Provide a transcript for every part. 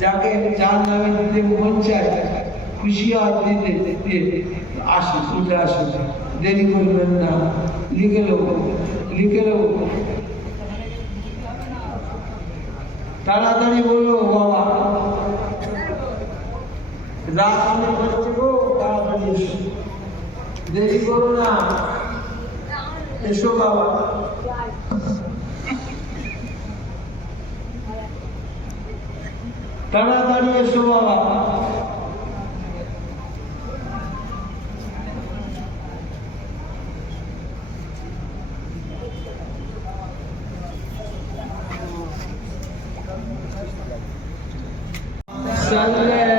যাকে যার নামে দিতে মন চায়, খুশি হয় দিতে দিতে আসুন দেরি করবেন না। লিখে লোক লিখে লোক তাড়াতাড়ি বলল বাবা। তাড়াতাড়ি দেরি করো না। এসো বাবা। তাড়াতাড়ি এসো বাবা Sunday.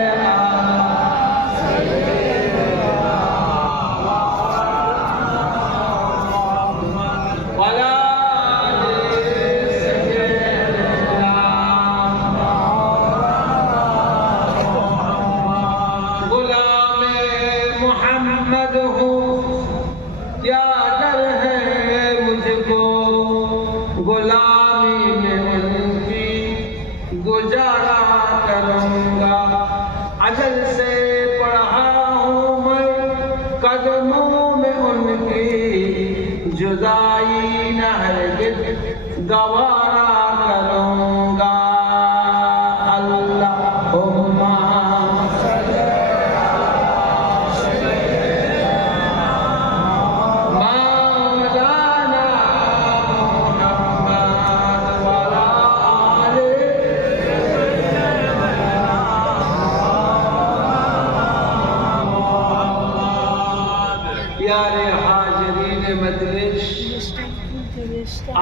करूँगा। अजल से पढ़ा हूँ मैं कदमों में उनकी जुदाई न गवारा দিয়ার হাজরিন মজলিস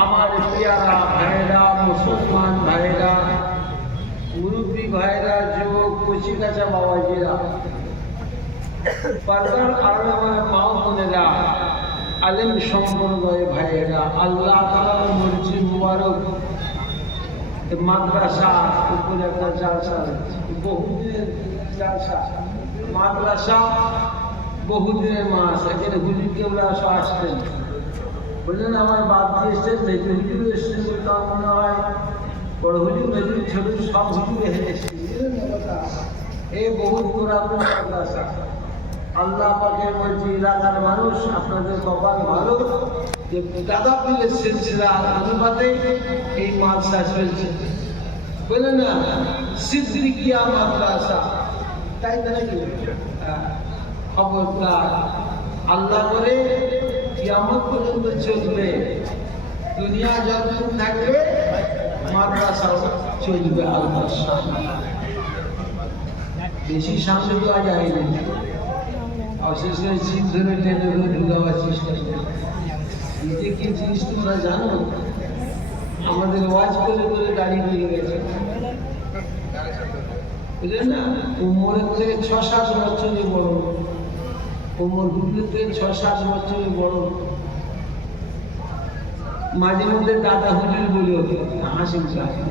আমার প্রিয়ারা ভাইরা মুসলমান ভাইরা গুরুপি ভাইরা যুবক কুচি কাঁচা বাবাজিরা আমার আলেম সম্প্রদায় আল্লাহ তালার মসজিদ মুবারক মাদ্রাসা উপরে একটা জালসা বহুদিনের জালসা মাদ্রাসা বহুদিনের মাস এখানে হুজুর কেবলা আসা আসতেন বললেন আমার বাদ দিয়ে এসছেন মেজু হুজুর এসছেন বলে তার মনে হয়। বড় হুজুর মেজুর ছোট সব হুজুর এসে এসছেন না এই বহু পুরাতন আল্লাহ পাকের বলছি এলাকার মানুষ আপনাদের কপাল ভালো। যে দাদা পীরের সিলসিলা অনুপাতে এই মাদ্রাসা চলছে। বললেন না সিদ্দিকিয়া মাদ্রাসা। তাই তো নাকি? হ্যাঁ, খবরদার আল্লাহ করে কিয়ামত পর্যন্ত চলবে। দুনিয়া যতদিন থাকবে মাদ্রাসা চলবে আল্লাহর সামনে। বেশি সামনে দেওয়া যায় না অশেষে শীত ধরে টেনে ধরে দেওয়ার চেষ্টা নিজে কি জিনিস তোমরা জানো? আমাদের ওয়াজ করে করে গাড়ি নিয়ে গেছে। বুঝলেন না? উমরের থেকে ছ সাত বছরই বড়। উমর দুটো থেকে ছয়, সাত বছরের বড়। মাঝে মধ্যে দাদা হুজুর বলে ওকে হাসি হাসি